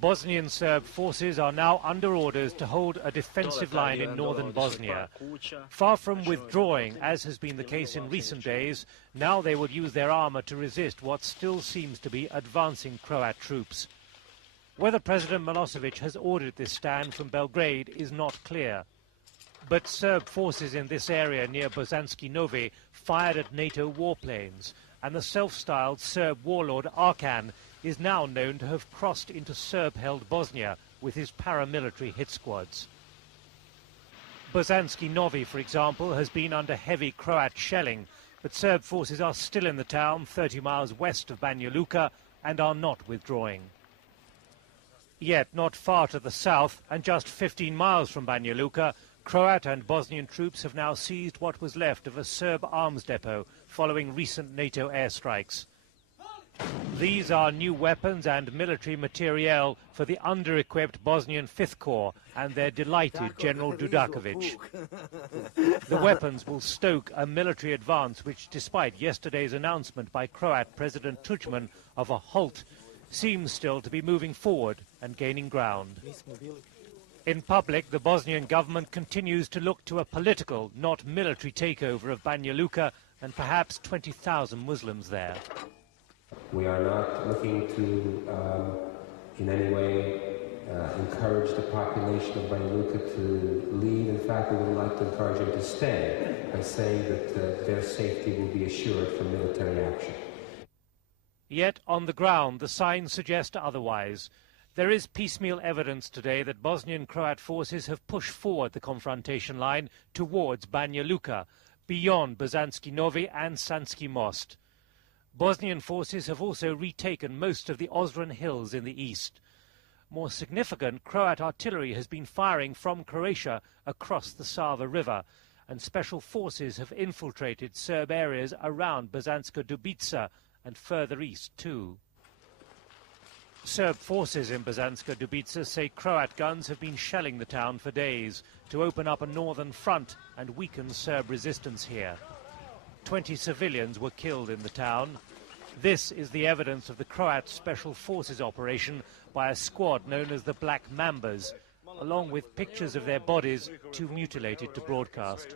Bosnian Serb forces are now under orders to hold a defensive line in northern Bosnia. Far from withdrawing, as has been the case in recent days, now they will use their armour to resist what still seems to be advancing Croat troops. Whether President Milosevic has ordered this stand from Belgrade is not clear. But Serb forces in this area near Bosanski Novi fired at NATO warplanes, and the self-styled Serb warlord Arkan is now known to have crossed into Serb-held Bosnia with his paramilitary hit squads. Bosanski Novi, for example, has been under heavy Croat shelling, but Serb forces are still in the town 30 miles west of Banja Luka and are not withdrawing. Yet not far to the south and just 15 miles from Banja Luka, Croat and Bosnian troops have now seized what was left of a Serb arms depot following recent NATO airstrikes. These are new weapons and military materiel for the under-equipped Bosnian 5th Corps and their delighted General Dudakovic. The weapons will stoke a military advance which, despite yesterday's announcement by Croat President Tudjman of a halt, seems still to be moving forward and gaining ground. In public, the Bosnian government continues to look to a political, not military takeover of Banja Luka and perhaps 20,000 Muslims there. We are not looking to, in any way, encourage the population of Banja Luka to leave. In fact, we would like to encourage them to stay by saying that their safety will be assured from military action. Yet, on the ground, the signs suggest otherwise. There is piecemeal evidence today that Bosnian Croat forces have pushed forward the confrontation line towards Banja Luka, beyond Bosanski Novi and Sanski Most. Bosnian forces have also retaken most of the Ozren Hills in the east. More significant, Croat artillery has been firing from Croatia across the Sava River, and special forces have infiltrated Serb areas around Bosanska Dubica and further east too. Serb forces in Bosanska Dubica say Croat guns have been shelling the town for days to open up a northern front and weaken Serb resistance here. 20 civilians were killed in the town. This is the evidence of the Croat Special Forces operation by a squad known as the Black Mambas, along with pictures of their bodies too mutilated to broadcast.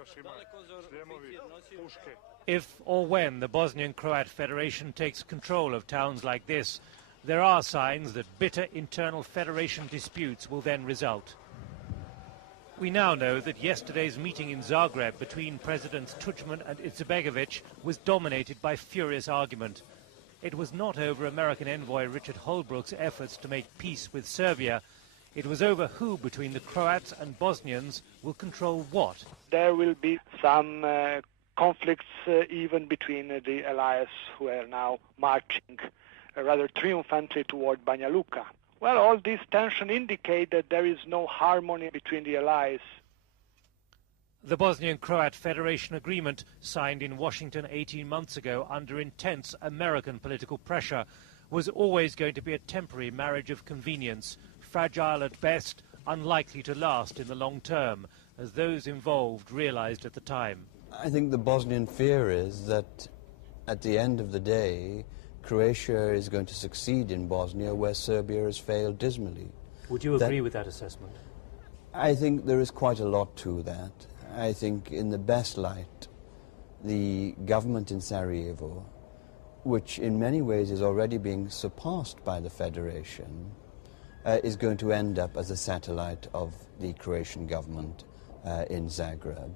If or when the Bosnian Croat Federation takes control of towns like this, there are signs that bitter internal federation disputes will then result. We now know that yesterday's meeting in Zagreb between Presidents Tudjman and Izetbegovic was dominated by furious argument. It was not over American envoy Richard Holbrooke's efforts to make peace with Serbia. It was over who between the Croats and Bosnians will control what. There will be some conflicts even between the allies who are now marching rather triumphantly toward Banja Luka. Well, all this tension indicates that there is no harmony between the allies. The Bosnian-Croat Federation Agreement, signed in Washington 18 months ago under intense American political pressure, was always going to be a temporary marriage of convenience, fragile at best, unlikely to last in the long term, as those involved realized at the time. I think the Bosnian fear is that at the end of the day, Croatia is going to succeed in Bosnia where Serbia has failed dismally. Would you agree with that assessment? I think there is quite a lot to that. I think in the best light, the government in Sarajevo, which in many ways is already being surpassed by the Federation, is going to end up as a satellite of the Croatian government in Zagreb.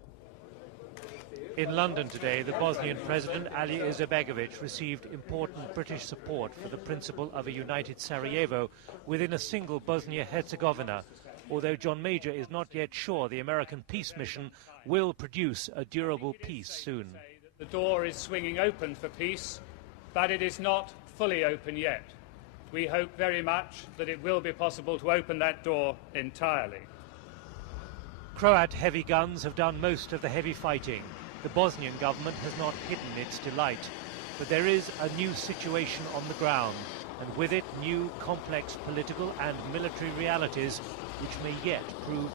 In London today, the Bosnian President Ali Izetbegovic received important British support for the principle of a united Sarajevo within a single Bosnia-Herzegovina, although John Major is not yet sure the American peace mission will produce a durable peace soon. The door is swinging open for peace, but it is not fully open yet. We hope very much that it will be possible to open that door entirely. Croat heavy guns have done most of the heavy fighting. The Bosnian government has not hidden its delight, but there is a new situation on the ground, and with it new complex political and military realities which may yet prove